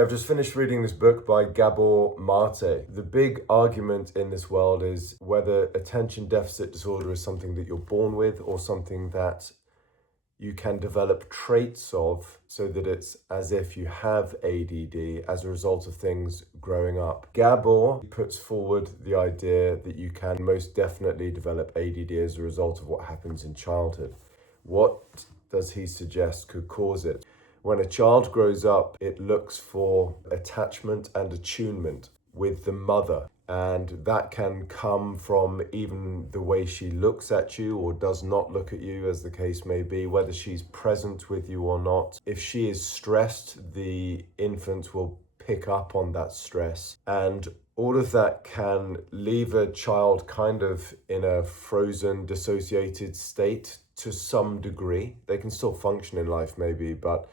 I've just finished reading this book by Gabor Mate. The big argument in this world is whether attention deficit disorder is something that you're born with or something that you can develop traits of, so that it's as if you have ADD as a result of things growing up. Gabor puts forward the idea that you can most definitely develop ADD as a result of what happens in childhood. What does he suggest could cause it? When a child grows up, it looks for attachment and attunement with the mother. And that can come from even the way she looks at you or does not look at you, as the case may be, whether she's present with you or not. If she is stressed, the infant will pick up on that stress. And all of that can leave a child kind of in a frozen, dissociated state to some degree. They can still function in life maybe, but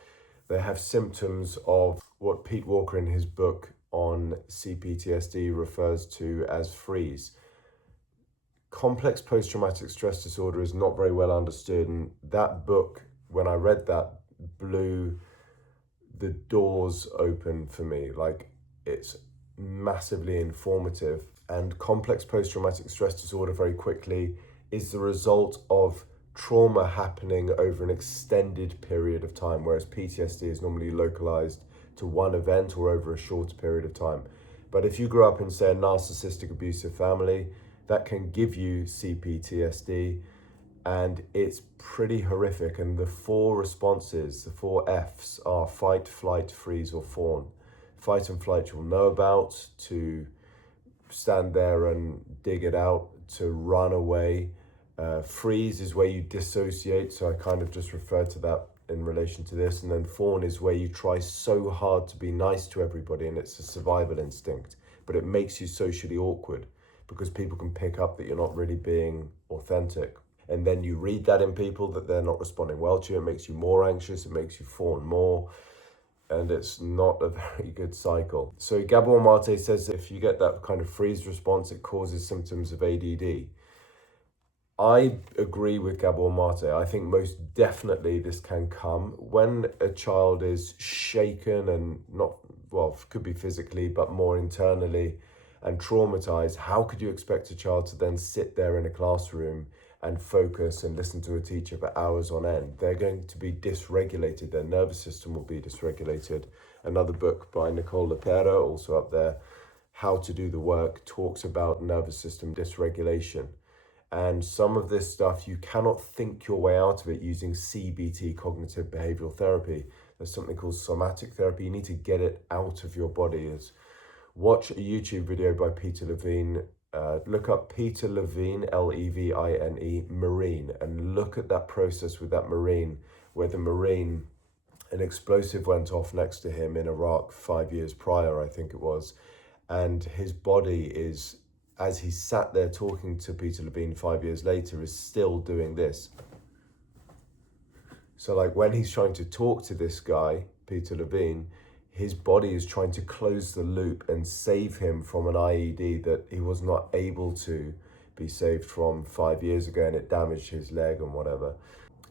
they have symptoms of what Pete Walker in his book on CPTSD refers to as freeze. Complex post-traumatic stress disorder is not very well understood, and that book, when I read that, blew the doors open for me. Like, it's massively informative. And complex post-traumatic stress disorder, very quickly, is the result of trauma happening over an extended period of time, whereas PTSD is normally localized to one event or over a shorter period of time. But if you grow up in, say, a narcissistic abusive family, that can give you CPTSD, and it's pretty horrific. And the four responses, the four Fs, are fight, flight, freeze, or fawn. Fight and flight you'll know about, to stand there and dig it out, to run away. Freeze is where you dissociate, so I kind of just referred to that in relation to this. And then fawn is where you try so hard to be nice to everybody, and it's a survival instinct, but it makes you socially awkward because people can pick up that you're not really being authentic. And then you read that in people, that they're not responding well to you. It makes you more anxious, it makes you fawn more, and it's not a very good cycle. So Gabor Mate says if you get that kind of freeze response, it causes symptoms of ADD. I agree with Gabor Mate. I think most definitely this can come when a child is shaken and not, well, could be physically, but more internally, and traumatized. How could you expect a child to then sit there in a classroom and focus and listen to a teacher for hours on end? They're going to be dysregulated. Their nervous system will be dysregulated. Another book by Nicole LePera, also up there, How to Do the Work, talks about nervous system dysregulation. And some of this stuff, you cannot think your way out of it using CBT, cognitive behavioral therapy. There's something called somatic therapy. You need to get it out of your body. Watch a YouTube video by Peter Levine. Look up Peter Levine, Levine, Marine, and look at that process with that Marine, where the Marine, an explosive went off next to him in Iraq 5 years prior, I think it was. And his body is, as he sat there talking to Peter Levine 5 years later, is still doing this. So like when he's trying to talk to this guy, Peter Levine, his body is trying to close the loop and save him from an IED that he was not able to be saved from 5 years ago, and it damaged his leg and whatever.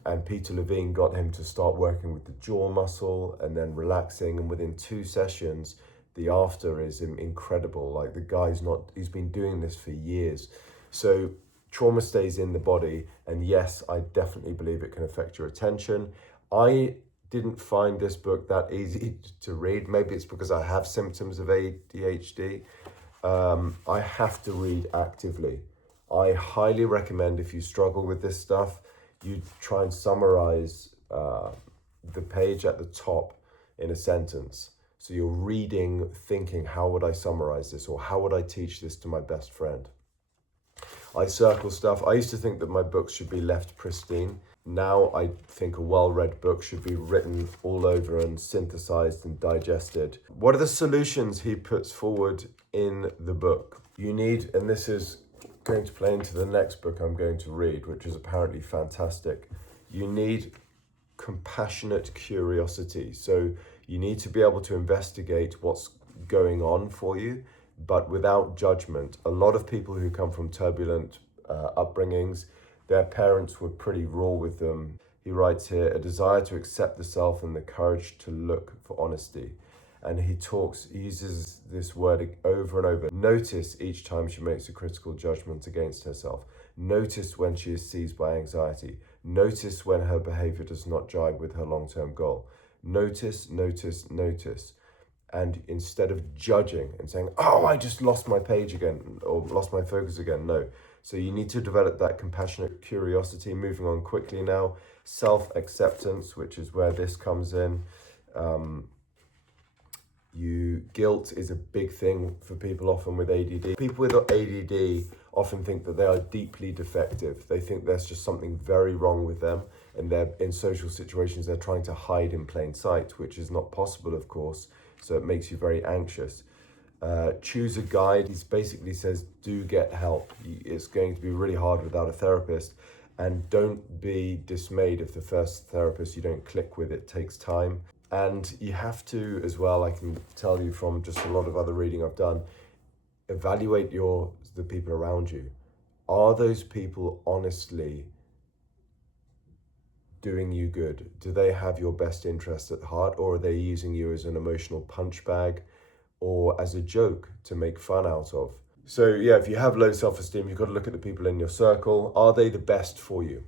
And Peter Levine got him to start working with the jaw muscle and then relaxing, and within 2 sessions, the after is incredible. Like, the guy's he's been doing this for years. So trauma stays in the body, and yes, I definitely believe it can affect your attention. I didn't find this book that easy to read. Maybe it's because I have symptoms of ADHD. I have to read actively. I highly recommend, if you struggle with this stuff, you try and summarize the page at the top in a sentence. So you're reading, thinking, how would I summarize this? Or how would I teach this to my best friend? I circle stuff. I used to think that my books should be left pristine. Now I think a well-read book should be written all over and synthesized and digested. What are the solutions he puts forward in the book? You need, and this is going to play into the next book I'm going to read, which is apparently fantastic. You need compassionate curiosity. So you need to be able to investigate what's going on for you, but without judgment. A lot of people who come from turbulent upbringings, their parents were pretty raw with them. He writes here, a desire to accept the self and the courage to look for honesty. And he uses this word over and over. Notice each time she makes a critical judgment against herself. Notice when she is seized by anxiety. Notice when her behavior does not jibe with her long-term goal. Notice, notice, notice. And instead of judging and saying, oh, I just lost my page again or lost my focus again, no. So you need to develop that compassionate curiosity. Moving on quickly now, self-acceptance, which is where this comes in. Guilt is a big thing for people often with ADD. People with ADD often think that they are deeply defective. They think there's just something very wrong with them, and they're in social situations they're trying to hide in plain sight, which is not possible, of course. So it makes you very anxious. Choose a guide. He basically says, do get help. It's going to be really hard without a therapist. And don't be dismayed if the first therapist you don't click with. It takes time. And you have to, as well, I can tell you from just a lot of other reading I've done, evaluate the people around you. Are those people honestly doing you good? Do they have your best interest at heart, or are they using you as an emotional punch bag or as a joke to make fun out of? So yeah, if you have low self-esteem, you've got to look at the people in your circle. Are they the best for you?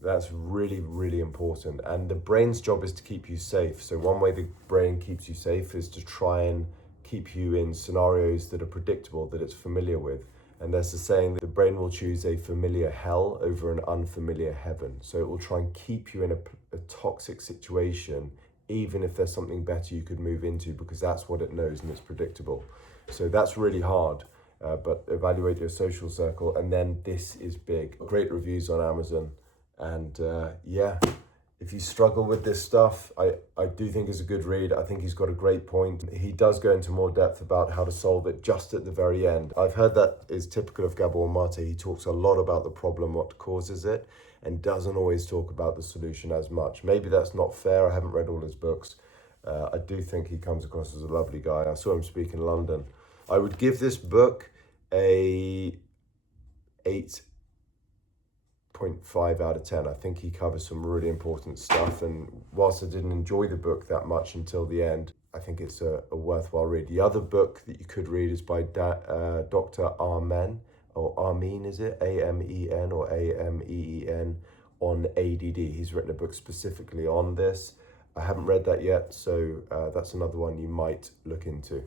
That's really, really important. And the brain's job is to keep you safe. So one way the brain keeps you safe is to try and keep you in scenarios that are predictable, that it's familiar with. And there's a saying that the brain will choose a familiar hell over an unfamiliar heaven. So it will try and keep you in a toxic situation, even if there's something better you could move into, because that's what it knows and it's predictable. So that's really hard. But evaluate your social circle. And then this is big. Great reviews on Amazon. And yeah, if you struggle with this stuff, I do think it's a good read. I think he's got a great point. He does go into more depth about how to solve it just at the very end. I've heard that is typical of Gabor Mate. He talks a lot about the problem, what causes it, and doesn't always talk about the solution as much. Maybe that's not fair. I haven't read all his books. I do think he comes across as a lovely guy. I saw him speak in London. I would give this book a 8.5 out of 10. I think he covers some really important stuff, and whilst I didn't enjoy the book that much until the end, I think it's a worthwhile read. The other book that you could read is by Dr. Armen, or Armin, is it? A-M-E-N or A-M-E-E-N, on ADD. He's written a book specifically on this. I haven't read that yet, so that's another one you might look into.